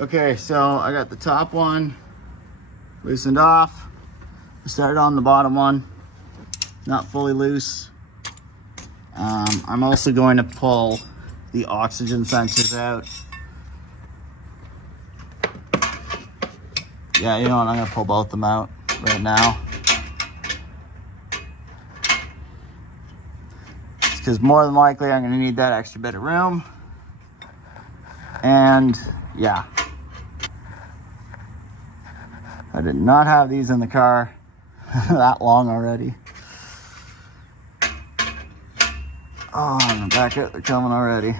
Okay, so I got the top one loosened off. I started on the bottom one, not fully loose. I'm also going to pull the oxygen sensors out. Yeah, you know what, I'm gonna pull both of them out right now. Because more than likely I'm gonna need that extra bit of room. And yeah, I did not have these in the car that long already. Oh, I'm back out, they're coming already.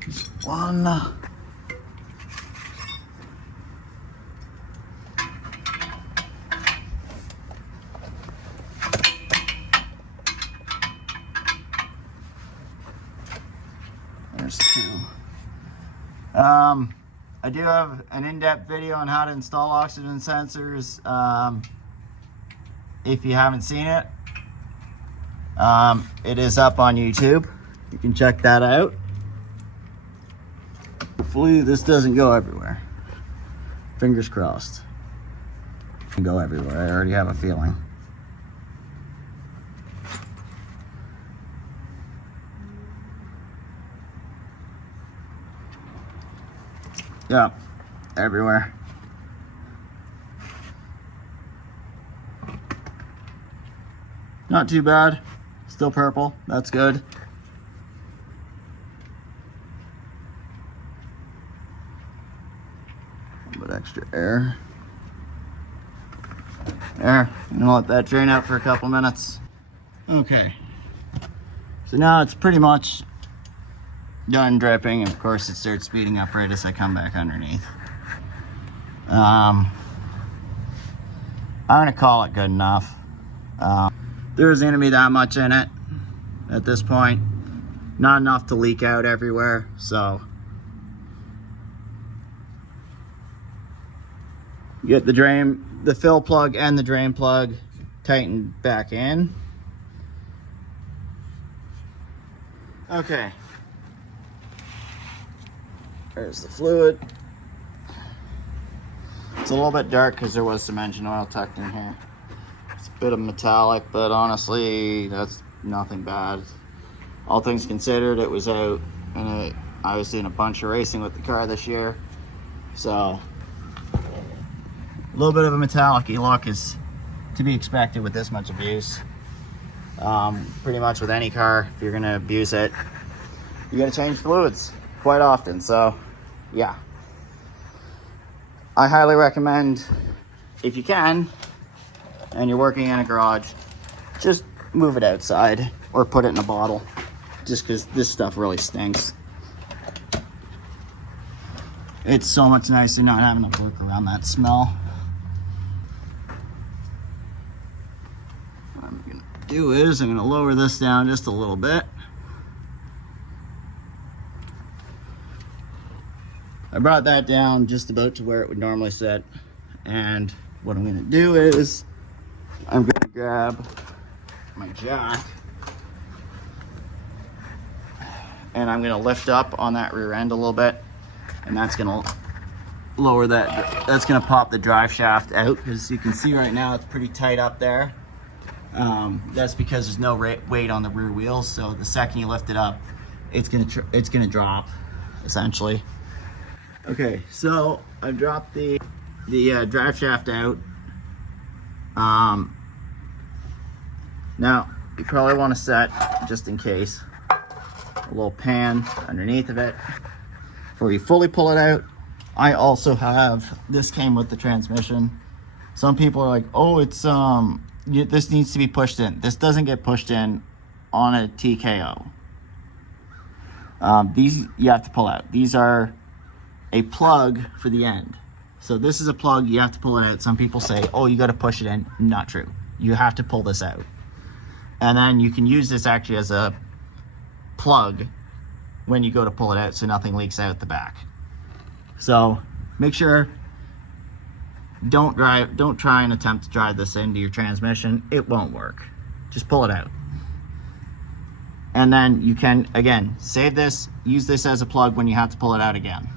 Just one. There's two. I do have an in-depth video on how to install oxygen sensors. If you haven't seen it, it is up on YouTube. You can check that out. Hopefully this doesn't go everywhere. Fingers crossed. It can go everywhere. I already have a feeling. Yeah, everywhere. Not too bad. Still purple. That's good. A little bit extra air. There. I'm gonna let that drain out for a couple minutes. Okay. So now it's pretty much done dripping, and of course it starts speeding up right as I come back underneath. I'm gonna call it good enough. There isn't gonna be that much in it at this point. Not enough to leak out everywhere, so get the fill plug and the drain plug tightened back in. Okay. There's the fluid. It's a little bit dark because there was some engine oil tucked in here. It's a bit of metallic, but honestly, that's nothing bad. All things considered, it was out, and I was doing a bunch of racing with the car this year. So, a little bit of a metallic-y look is to be expected with this much abuse. Pretty much with any car, if you're gonna abuse it, you gotta change fluids quite often, so yeah. I highly recommend, if you can, and you're working in a garage, just move it outside or put it in a bottle, just because this stuff really stinks. It's so much nicer not having to work around that smell. What I'm gonna do is I'm gonna lower this down just a little bit. I brought that down just about to where it would normally sit, and what I'm gonna do is I'm gonna grab my jack and I'm gonna lift up on that rear end a little bit, and that's gonna lower that, that's gonna pop the drive shaft out, because you can see right now it's pretty tight up there. That's because there's no weight on the rear wheels, so the second you lift it up, it's gonna drop essentially. Okay, so I dropped the drive shaft out. Now you probably want to set, just in case, a little pan underneath of it before you fully pull it out. I also have, this came with the transmission. Some people are like, oh, it's this needs to be pushed in. This doesn't get pushed in on a TKO. These you have to pull out. These are a plug for the end. So this is a plug, you have to pull it out. Some people say, oh, you got to push it in. Not true. You have to pull this out. And then you can use this actually as a plug when you go to pull it out, so nothing leaks out the back. So make sure, don't try and attempt to drive this into your transmission. It won't work. Just pull it out. And then you can, again, save this, use this as a plug when you have to pull it out again.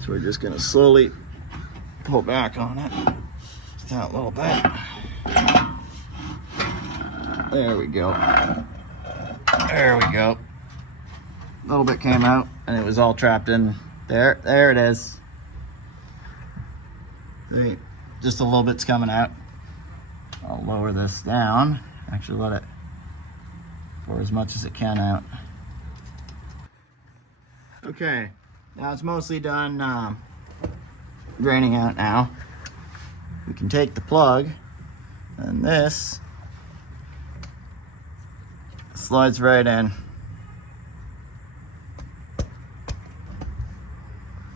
So we're just gonna slowly pull back on it. Just that little bit. There we go. There we go. A little bit came out and it was all trapped in there. There it is. See, just a little bit's coming out. I'll lower this down. Actually let it pour as much as it can out. Okay, now it's mostly done draining out now. We can take the plug and this slides right in.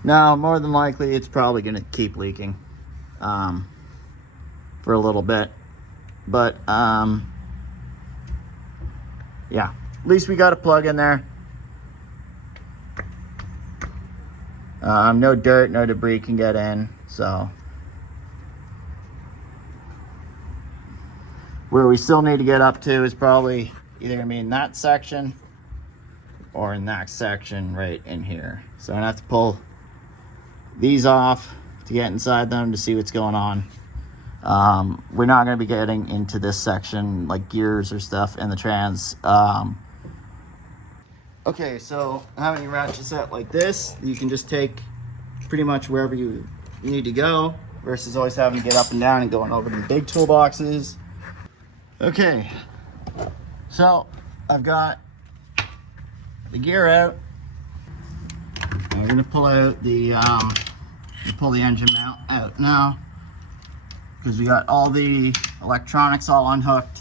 Now, more than likely, it's probably going to keep leaking for a little bit. But, yeah, at least we got a plug in there. No dirt, no debris can get in, so. Where we still need to get up to is probably either gonna be in that section or in that section right in here. So I'm gonna have to pull these off to get inside them to see what's going on. We're not gonna be getting into this section like gears or stuff in the trans. Okay, so having your ratchet set like this, you can just take pretty much wherever you need to go versus always having to get up and down and going over the big toolboxes. Okay, so I've got the gear out. I'm gonna pull out the pull the engine mount out now because we got all the electronics all unhooked.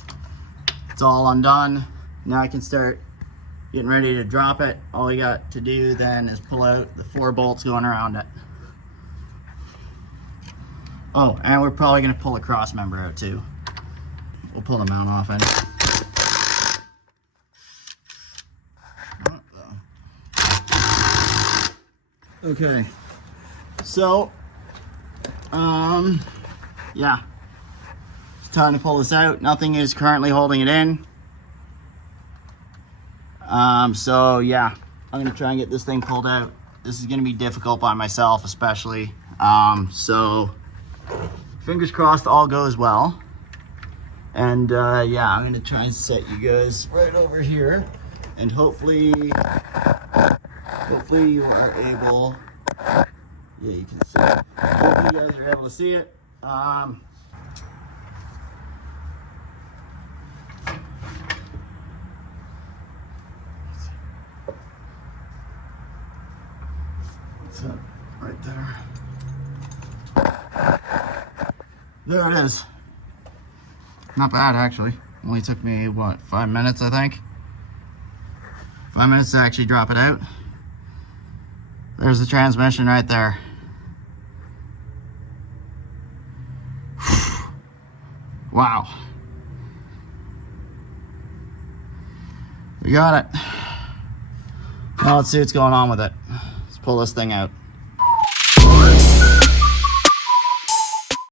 It's all undone. Now I can start getting ready to drop it. All you got to do then is pull out the 4 bolts going around it. Oh, and we're probably gonna pull the cross member out too. We'll pull the mount off anyway. Okay, so, yeah, it's time to pull this out. Nothing is currently holding it in. So yeah, I'm gonna try and get this thing pulled out. This is gonna be difficult by myself, especially. So fingers crossed all goes well. And yeah, I'm gonna try and set you guys right over here, and hopefully you are able. Yeah, you can see it. Hopefully you guys are able to see it. What's up? Right there. There it is. Not bad, actually. Only took me, what, 5 minutes, I think? 5 minutes to actually drop it out. There's the transmission right there. Wow. We got it. Now let's see what's going on with it. Let's pull this thing out.